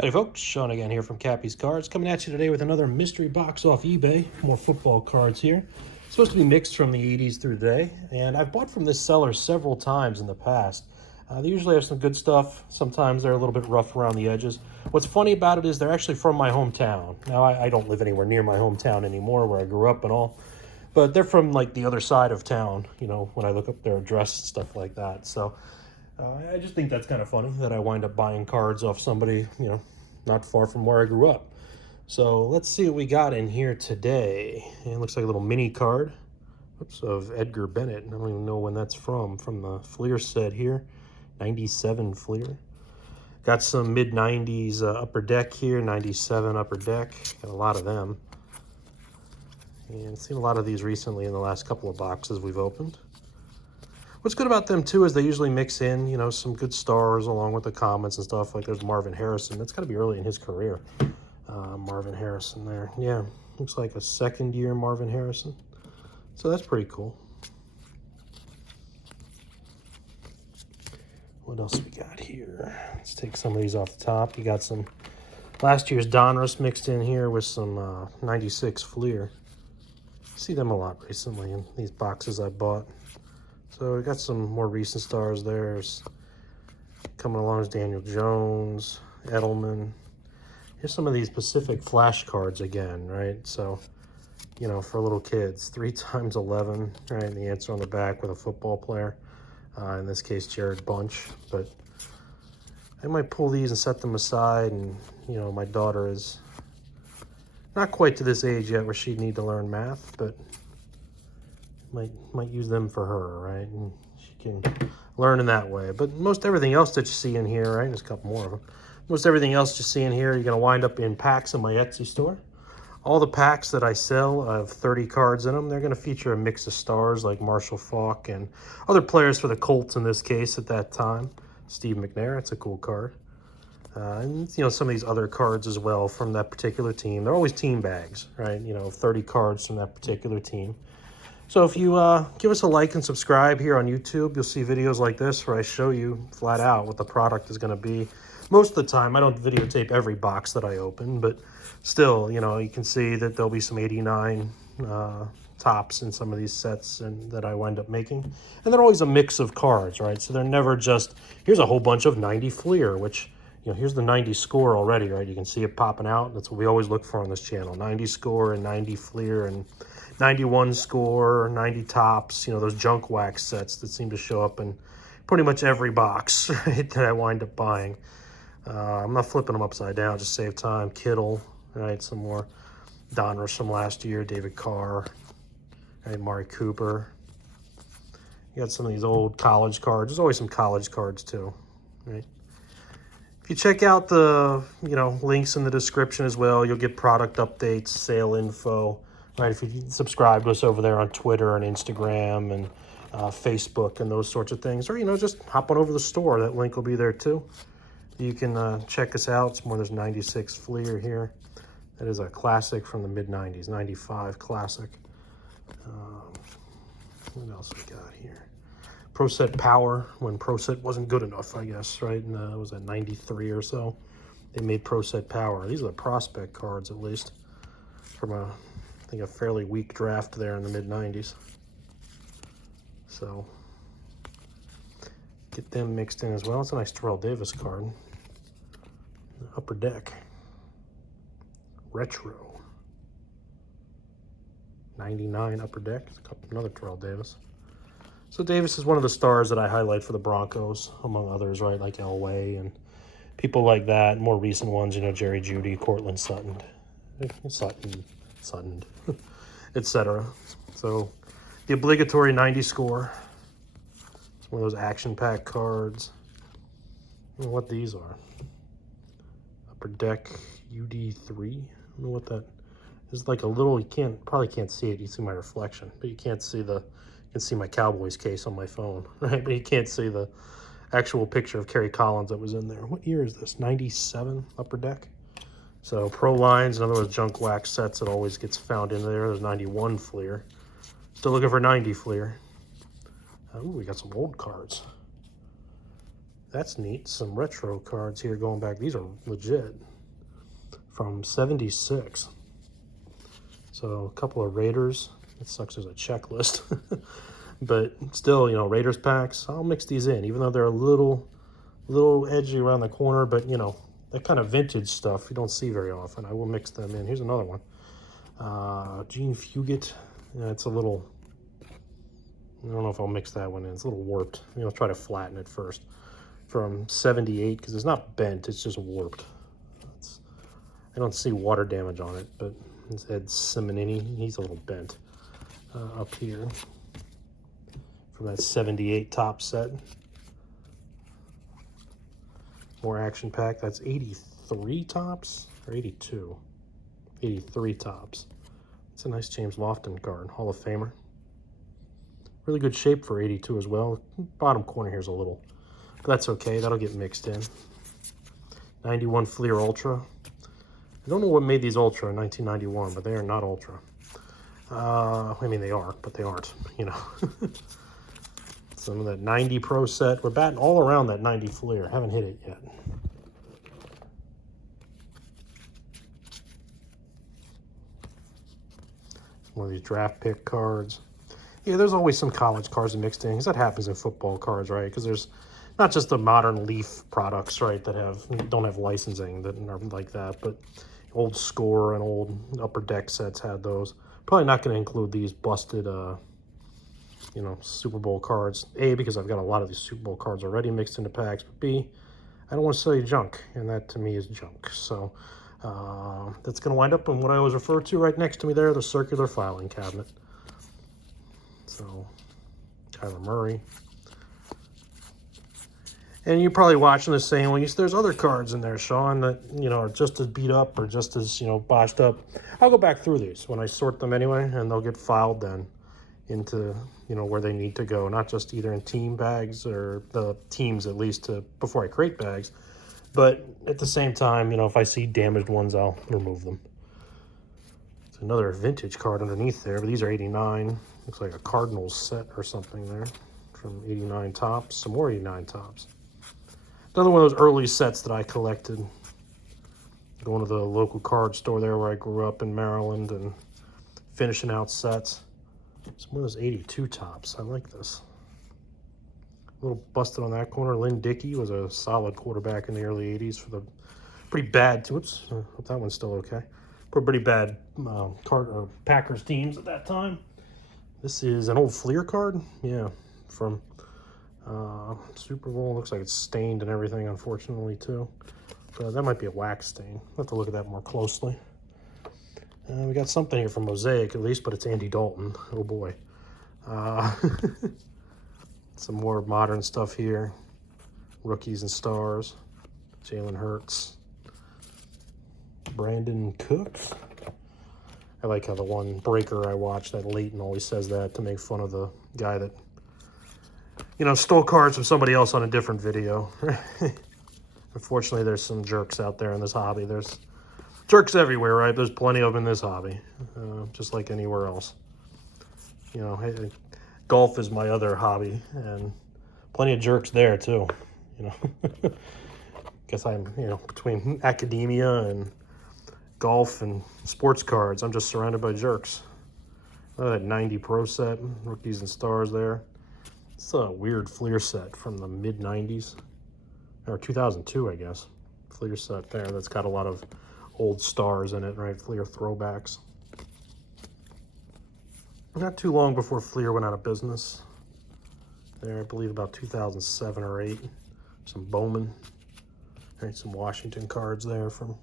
Howdy folks, Sean again here from Cappy's Cards, coming at you today with another mystery box off eBay. More football cards here. It's supposed to be mixed from the 80s through today, and I've bought from this seller several times in the past. They usually have some good stuff. Sometimes they're a little bit rough around the edges. What's funny about it is they're actually from my hometown. Now, I don't live anywhere near my hometown anymore, where I grew up and all, but they're from like the other side of town, you know, when I look up their address and stuff like that. So I just think that's kind of funny that I wind up buying cards off somebody, you know, not far from where I grew up. So let's see what we got in here today. It looks like a little mini card. Oops, of Edgar Bennett. I don't even know when that's from the Fleer set here. 97 Fleer. Got some mid-90s upper deck here, 97 upper deck. Got a lot of them. And seen a lot of these recently in the last couple of boxes we've opened. What's good about them too is they usually mix in, you know, some good stars along with the comments and stuff. Like there's Marvin Harrison. That's got to be early in his career. Marvin Harrison there. Yeah, looks like a second year Marvin Harrison. So that's pretty cool. What else we got here? Let's take some of these off the top. You got some last year's Donruss mixed in here with some 96 Fleer. See them a lot recently in these boxes I bought. So we got some more recent stars there. There's coming along is Daniel Jones, Edelman. Here's some of these Pacific Flash cards again, right? So, you know, for little kids, 3 times 11, right? And the answer on the back with a football player. In this case, Jared Bunch. But I might pull these and set them aside. And, you know, my daughter is not quite to this age yet where she'd need to learn math, but might use them for her, right? And she can learn in that way. But most everything else that you see in here, right? There's a couple more of them. Most everything else you see in here, you're going to wind up in packs in my Etsy store. All the packs that I sell have 30 cards in them. They're going to feature a mix of stars like Marshall Faulk and other players for the Colts in this case at that time. Steve McNair, it's a cool card. And, you know, some of these other cards as well from that particular team. They're always team bags, right? You know, 30 cards from that particular team. So if you give us a like and subscribe here on YouTube, you'll see videos like this where I show you flat out what the product is going to be. Most of the time, I don't videotape every box that I open, but still, you know, you can see that there'll be some 89 tops in some of these sets and that I wind up making. And they're always a mix of cards, right? So they're never just, here's a whole bunch of 90 Fleer, which, you know, here's the 90 score already, right? You can see it popping out. That's what we always look for on this channel. 90 score and 90 Fleer and 91 score, 90 tops, you know, those junk wax sets that seem to show up in pretty much every box, right, that I wind up buying. I'm not flipping them upside down, just save time. Kittle, right, some more Donruss from last year, David Carr, right, Mari Cooper. You got some of these old college cards. There's always some college cards too, right? If you check out the, you know, links in the description as well, you'll get product updates, sale info, right? If you subscribe to us over there on Twitter and Instagram and Facebook and those sorts of things, or, you know, just hop on over to the store. That link will be there too. You can check us out. It's more, there's 96 Fleer here. That is a classic from the mid-90s, 95 classic. What else we got here? Pro Set Power, when Pro Set wasn't good enough, I guess, right? And it was at 93 or so. They made Pro Set Power. These are the prospect cards, at least, from I think a fairly weak draft there in the mid-90s. So get them mixed in as well. It's a nice Terrell Davis card. Upper deck. Retro. 99 upper deck. Another Terrell Davis. So Davis is one of the stars that I highlight for the Broncos, among others, right? Like Elway and people like that. More recent ones, you know, Jerry Jeudy, Cortland Sutton, etc. So the obligatory 90 score. It's one of those action pack cards. I don't know what these are. Upper deck UD3. I don't know what that is. Like a little, you probably can't see it. You see my reflection, but you can't see you can see my Cowboys case on my phone, right? But you can't see the actual picture of Kerry Collins that was in there. What year is this? 97 upper deck. So pro lines, in other words, junk wax sets, it always gets found in there. There's 91 Fleer. Still looking for 90 Fleer. Ooh, we got some old cards. That's neat. Some retro cards here going back. These are legit. from 76. So a couple of Raiders. It sucks there's a checklist. But still, you know, Raiders packs. I'll mix these in, even though they're a little edgy around the corner. But, you know, that kind of vintage stuff you don't see very often. I will mix them in. Here's another one. Gene Fugit. Yeah, it's a little... I don't know if I'll mix that one in. It's a little warped. You know, try to flatten it first. From 78, because it's not bent. It's just warped. I don't see water damage on it, but it's Ed Simonini. He's a little bent up here. From that 78 top set. More action pack. That's 83 tops or 82? 83 tops. It's a nice James Lofton card, Hall of Famer. Really good shape for 82 as well. Bottom corner here is a little, but that's okay. That'll get mixed in. 91 Fleer Ultra. I don't know what made these Ultra in 1991, but they are not Ultra. I mean, they are, but they aren't, you know. Some of that 90 Pro set. We're batting all around that 90 Fleer. Haven't hit it yet. One of these draft pick cards. Yeah, there's always some college cards mixed in, because that happens in football cards, right? Because there's not just the modern Leaf products, right, that don't have licensing that are like that, but old Score and old Upper Deck sets had those. Probably not going to include these busted, you know, Super Bowl cards. A, because I've got a lot of these Super Bowl cards already mixed into packs, but B, I don't want to sell you junk, and that to me is junk. So that's going to wind up in what I always refer to right next to me there, the circular filing cabinet. So, Kyler Murray. And you're probably watching this saying, well, there's other cards in there, Sean, that, you know, are just as beat up or just as, you know, botched up. I'll go back through these when I sort them anyway, and they'll get filed then into, you know, where they need to go, not just either in team bags or the teams at least before I create bags, but at the same time, you know, if I see damaged ones, I'll remove them. It's another vintage card underneath there, but these are 89. Looks like a Cardinals set or something there from 89 tops. Some more 89 tops. Another one of those early sets that I collected. Going to the local card store there where I grew up in Maryland and finishing out sets. Some of those 82 tops. I like this. A little busted on that corner. Lynn Dickey was a solid quarterback in the early 80s for the pretty bad, whoops, hope that one's still okay. Pretty bad Packers teams at that time. This is an old Fleer card, yeah, from Super Bowl. Looks like it's stained and everything, unfortunately, too. But that might be a wax stain. I'll have to look at that more closely. We got something here from Mosaic, at least, but it's Andy Dalton. Oh, boy. Some more modern stuff here. Rookies and stars. Jalen Hurts. Brandon Cooks. I like how the one breaker I watched, that Leighton, always says that to make fun of the guy that, you know, stole cards from somebody else on a different video. Unfortunately, there's some jerks out there in this hobby. There's jerks everywhere, right? There's plenty of them in this hobby, just like anywhere else. You know, golf is my other hobby, and plenty of jerks there, too. You know, guess I'm, you know, between academia and golf and sports cards, I'm just surrounded by jerks. Look at that 90 Pro set, rookies and stars there. It's a weird Fleer set from the mid-90s, or 2002, I guess. Fleer set there that's got a lot of old stars in it, right? Fleer throwbacks. Not too long before Fleer went out of business. There, I believe about 2007 or 8. Some Bowman. Right, some Washington cards there from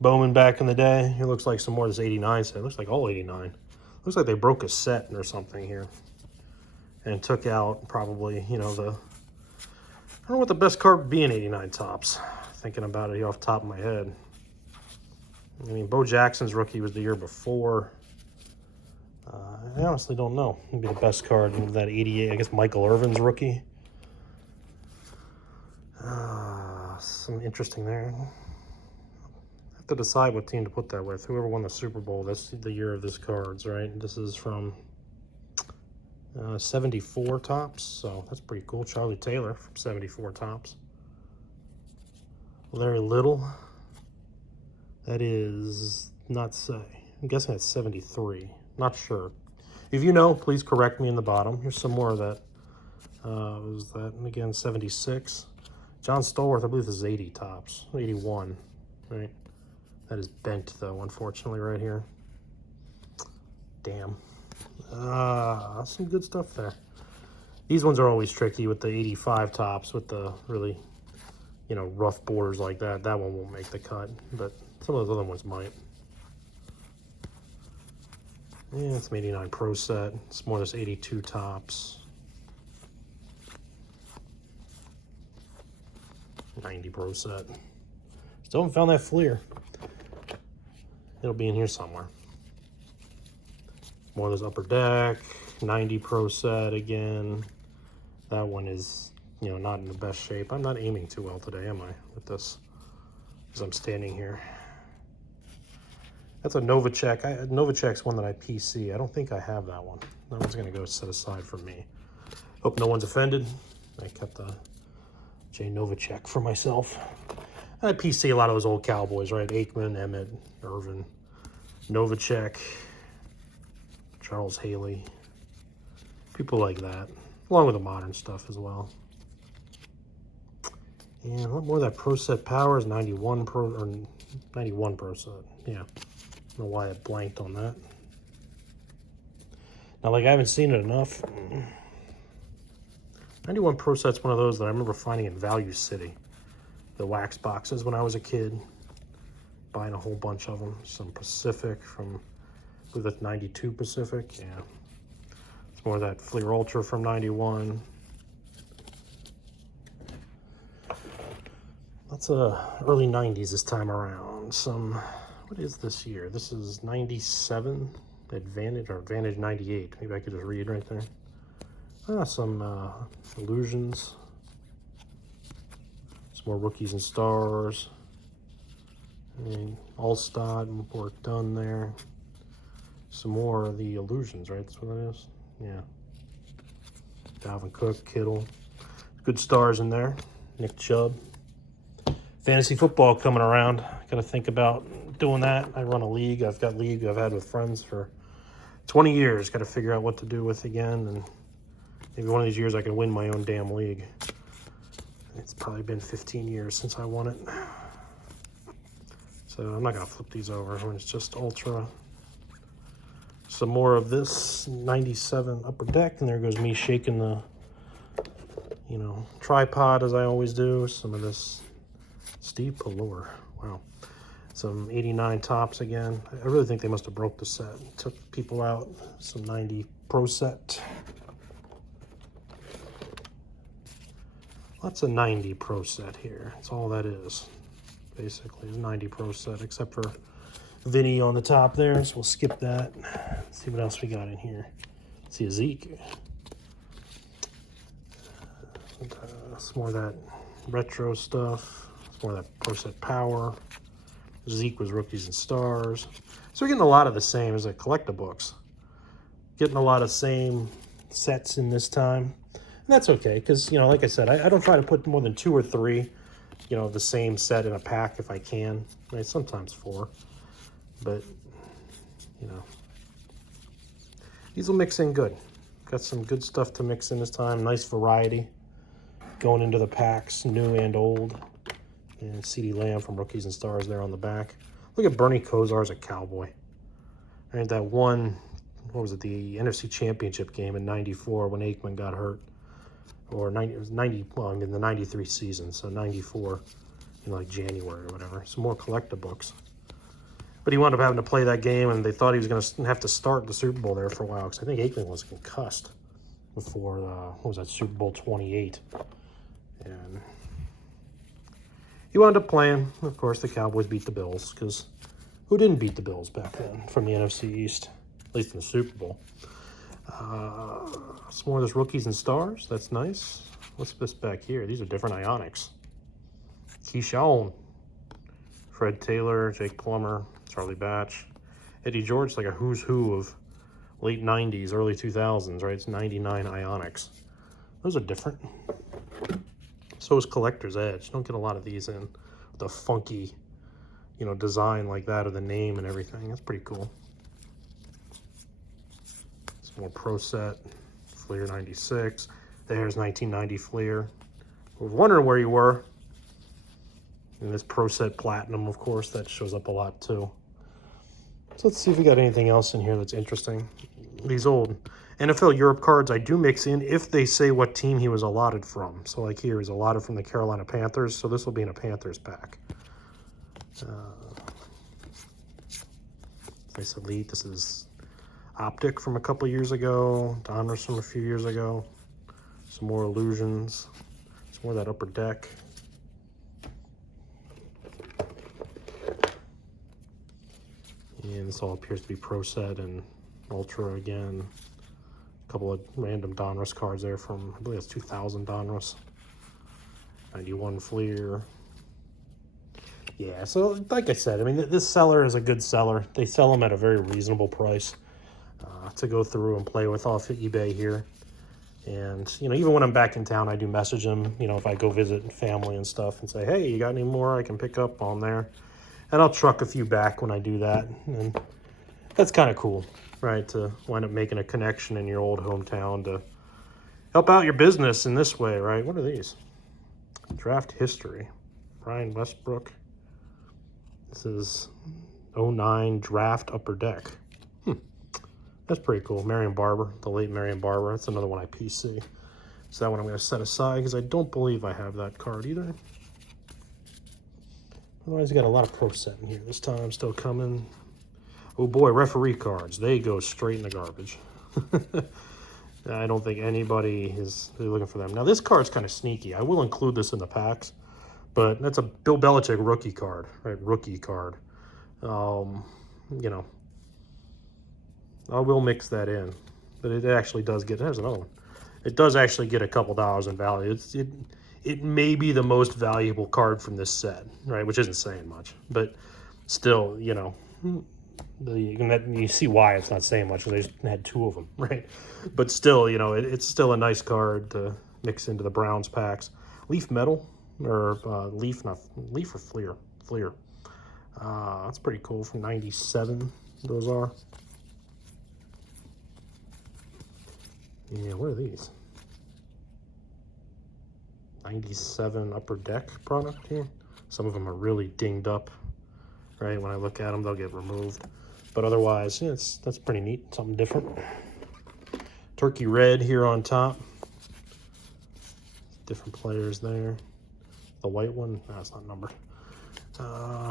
Bowman back in the day. It looks like some more of this 89 set. It looks like all 89. Looks like they broke a set or something here. And took out probably, you know, I don't know what the best card would be in 89 tops. Thinking about it here off the top of my head. I mean, Bo Jackson's rookie was the year before. I honestly don't know. It'd be the best card in that 88. I guess Michael Irvin's rookie. Some interesting there. I have to decide what team to put that with. Whoever won the Super Bowl, that's the year of this cards, right? This is from 74 tops, so that's pretty cool. Charlie Taylor from 74 tops. Larry Little. That is not say. I'm guessing it's 73. Not sure. If you know, please correct me in the bottom. Here's some more of that. Was that, again, 76? John Stallworth, I believe this is 80 tops. 81, right? That is bent, though, unfortunately, right here. Damn. Some good stuff there. These ones are always tricky with the 85 tops, with the really, you know, rough borders like that. That one won't make the cut, but some of those other ones might. Yeah, it's an 89 Pro set. It's more this 82 tops. 90 Pro set. Still haven't found that Fleer. It'll be in here somewhere. More of those Upper Deck. 90 Pro set again. That one is, you know, not in the best shape. I'm not aiming too well today, am I, with this? As I'm standing here. That's a Novacek. Novacek's one that I PC. I don't think I have that one. That one's going to go set aside for me. Hope no one's offended. I kept the J Novacek for myself. I PC a lot of those old Cowboys, right? Aikman, Emmett, Irvin, Novacek, Charles Haley. People like that. Along with the modern stuff as well. And a lot more of that Pro Set Powers, 91 Pro Set. Yeah. I don't know why I blanked on that. Now, like, I haven't seen it enough. 91 Pro Set's one of those that I remember finding in Value City. The wax boxes when I was a kid. Buying a whole bunch of them. Some Pacific from, I believe that's 92 Pacific. Yeah. It's more of that Fleer Ultra from 91. That's early 90s this time around. Some, what is this year? This is 97 Advantage, or Advantage 98. Maybe I could just read right there. Some Illusions. Some more Rookies and Stars. And All-Star work done there. Some more of the Illusions, right? That's what that is? Yeah. Dalvin Cook, Kittle. Good stars in there. Nick Chubb. Fantasy football coming around. Got to think about doing that. I run a league. I've got league I've had with friends for 20 years. Got to figure out what to do with again. And maybe one of these years I can win my own damn league. It's probably been 15 years since I won it. So I'm not going to flip these over when it's just Ultra. Some more of this 97 Upper Deck. And there goes me shaking the, you know, tripod as I always do. Some of this Steve Pallor. Wow. Some 89 tops again. I really think they must have broke the set. Took people out. Some 90 Pro Set. Lots of 90 Pro Set here. That's all that is. Basically, is 90 Pro Set, except for Vinny on the top there. So we'll skip that. Let's see what else we got in here. Let's see a Zeke. Some more of that retro stuff. Some more of that Pro Set Power. Zeke was Rookies and Stars. So we're getting a lot of the same as a collector books. Getting a lot of same sets in this time. And that's okay, because, you know, like I said, I don't try to put more than 2 or 3, you know, the same set in a pack if I can. Right? Sometimes 4. But, you know, these will mix in good. Got some good stuff to mix in this time. Nice variety going into the packs, new and old. And CeeDee Lamb from Rookies and Stars there on the back. Look at Bernie Kosar as a Cowboy. Right, that one, what was it, the NFC Championship game in '94 when Aikman got hurt. Or 90, it was 90, well, I mean the 93 season, so 94 in like January or whatever. Some more collector books. But he wound up having to play that game, and they thought he was going to have to start the Super Bowl there for a while, because I think Aikman was concussed before, what was that, Super Bowl 28. And he wound up playing. Of course, the Cowboys beat the Bills, because who didn't beat the Bills back then from the NFC East, at least in the Super Bowl? Some more of this Rookies and Stars. That's nice. What's this back here? These are different Ionics. Keyshawn, Fred Taylor, Jake Plummer, Charlie Batch, Eddie George, like a who's who of late 90s, early 2000s, right? It's 99 Ionics. Those are different. So is Collector's Edge. Don't get a lot of these in. The funky you know, design like that, or the name and everything. That's pretty cool. Some more Pro Set, Fleer 96. There's 1990 Fleer. I was wondering where you were. And this Pro Set Platinum, of course, that shows up a lot too. So let's see if we got anything else in here that's interesting. These old NFL Europe cards I do mix in if they say what team he was allotted from. So like here, he's allotted from the Carolina Panthers, so this will be in a Panthers pack. Nice Elite. This is Optic from a couple years ago. Donruss from a few years ago. Some more Illusions. Some more of that Upper Deck. And this all appears to be Pro Set and Ultra again. A couple of random Donruss cards there from, I believe that's 2000 Donruss. 91 Fleer. Yeah, so like I said, I mean, this seller is a good seller. They sell them at a very reasonable price to go through and play with off of eBay here. And, you know, even when I'm back in town, I do message them, you know, if I go visit family and stuff and say, hey, you got any more I can pick up on there? And I'll truck a few back when I do that. And that's kind of cool, right? To wind up making a connection in your old hometown to help out your business in this way, right? What are these? Draft History. Brian Westbrook. This is 09 Draft Upper Deck. That's pretty cool. Marion Barber, the late Marion Barber. That's another one I PC. So that one I'm going to set aside because I don't believe I have that card either. Otherwise, you got a lot of Pro Set in here. This time still coming. Oh boy, referee cards. They go straight in the garbage. I don't think anybody is really looking for them. Now, this card's kind of sneaky. I will include this in the packs, but that's a Bill Belichick rookie card, right? Rookie card. You know, I will mix that in, but it actually does get, there's another one. It does actually get a couple dollars in value. It may be the most valuable card from this set, right? Which isn't saying much, but still, you know, you see why it's not saying much. They just had two of them, right? But still, you know, it's still a nice card to mix into the Browns packs. Leaf Metal, or Leaf or Fleer. Fleer. That's pretty cool from 97, those are. Yeah, what are these? 97 Upper Deck product here. Some of them are really dinged up, right? When I look at them, they'll get removed. But otherwise, yeah, that's pretty neat, something different. Turkey Red here on top. Different players there. The white one, no, it's not numbered.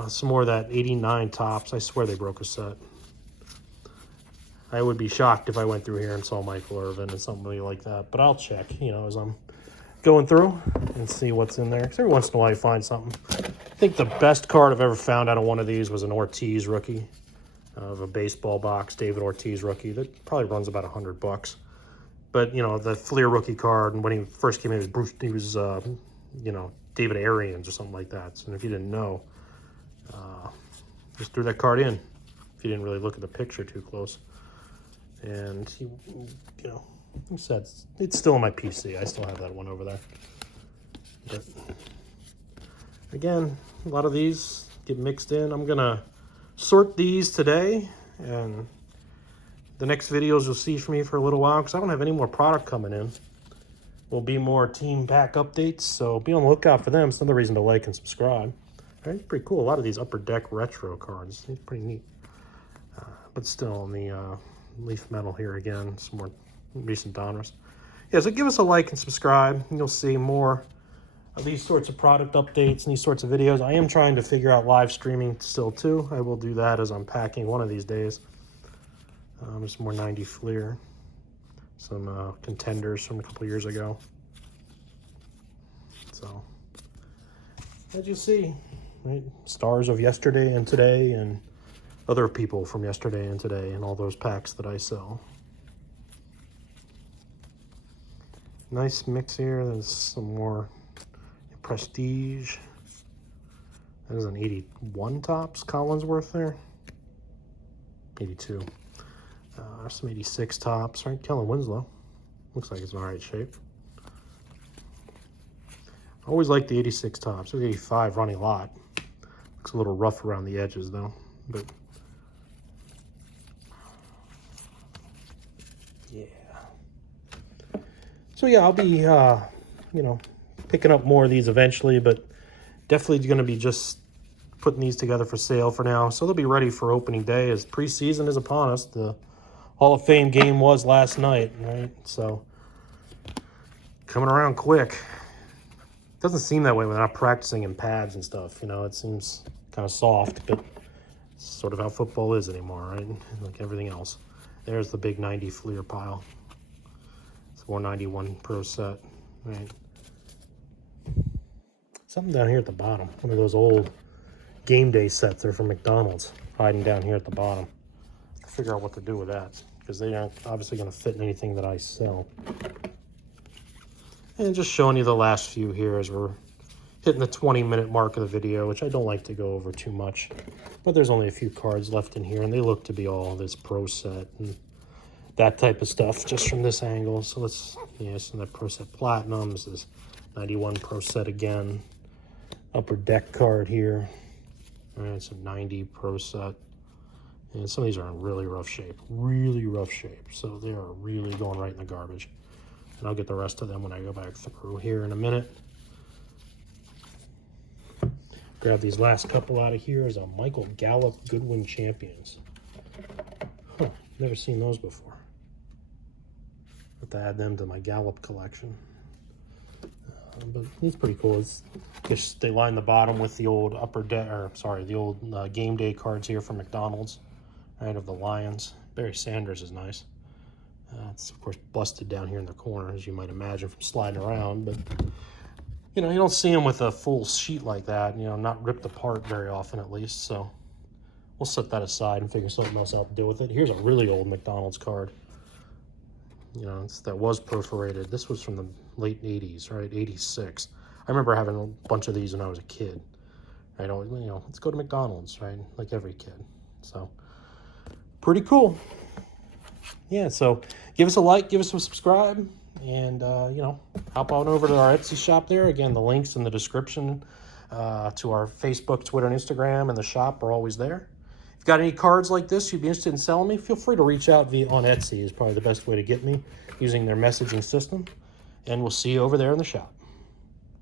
Some more of that 89 Topps. I swear they broke a set. I would be shocked if I went through here and saw Michael Irvin and somebody like that. But I'll check, you know, as I'm going through and see what's in there. Because every once in a while you find something. I think the best card I've ever found out of one of these was an Ortiz rookie. Of a baseball box, David Ortiz rookie. That probably runs about $100. But, you know, the Fleer rookie card, and when he first came in, he was you know, David Arians or something like that. So if you didn't know, just threw that card in if you didn't really look at the picture too close. And, you know, like I said, it's still on my PC. I still have that one over there. But, again, a lot of these get mixed in. I'm going to sort these today, and the next videos you'll see from me for a little while, because I don't have any more product coming in. Will be more team pack updates, so be on the lookout for them. It's another reason to like and subscribe. All right, pretty cool. A lot of these Upper Deck retro cards. It's pretty neat. But still on the Leaf Metal here again. Some more recent Donruss. Yeah, so give us a like and subscribe, and you'll see more of these sorts of product updates and these sorts of videos. I am trying to figure out live streaming still too. I will do that as I'm packing one of these days. There's more 90 Fleer. Some contenders from a couple years ago. So, as you see, right? Stars of yesterday and today, and other people from yesterday and today, and all those packs that I sell. Nice mix here. There's some more Prestige. That is an 81 Topps Collinsworth there. 82. Some 86 Topps, right? Kellen Winslow. Looks like it's in all right shape. I always like the 86 Topps. There's 85 Ronnie Lott. Looks a little rough around the edges though, but yeah. So yeah, I'll be, you know, picking up more of these eventually, but definitely going to be just putting these together for sale for now. So they'll be ready for opening day as preseason is upon us. The Hall of Fame game was last night, right? So coming around quick. Doesn't seem that way when they're not practicing in pads and stuff. You know, it seems kind of soft, but it's sort of how football is anymore, right? Like everything else. There's the big 90 Fleer pile. It's 491 Pro set, right? Something down here at the bottom. One of those old game day sets there from McDonald's hiding down here at the bottom. I'll figure out what to do with that because they aren't obviously going to fit in anything that I sell. And just showing you the last few here as we're hitting the 20-minute mark of the video, which I don't like to go over too much. But there's only a few cards left in here, and they look to be all this Pro set and that type of stuff just from this angle. So let's, yeah, so that Pro set Platinum. This is 91 Pro set again. Upper Deck card here. All right, it's a 90 Pro set. And some of these are in really rough shape. Really rough shape. So they are really going right in the garbage. And I'll get the rest of them when I go back through here in a minute. Grab these last couple out of here as a Michael Gallup Goodwin Champions. Huh, never seen those before. Have to add them to my Gallup collection. But it's pretty cool. It's just they line the bottom with the old upper deck, or sorry, the old game day cards here from McDonald's, right, of the Lions. Barry Sanders is nice. It's of course busted down here in the corner, as you might imagine from sliding around, but you know, you don't see them with a full sheet like that, you know, not ripped apart very often at least. So we'll set that aside and figure something else out to do with it. Here's a really old McDonald's card. You know, that was perforated. This was from the late 80s, right? 86. I remember having a bunch of these when I was a kid. Right? You know, let's go to McDonald's, right? Like every kid. So pretty cool. Yeah, so give us a like, give us a subscribe, and, you know, hop on over to our Etsy shop there. Again, the links in the description to our Facebook, Twitter, and Instagram, and the shop are always there. If you've got any cards like this you'd be interested in selling me, feel free to reach out on Etsy is probably the best way to get me using their messaging system. And we'll see you over there in the shop.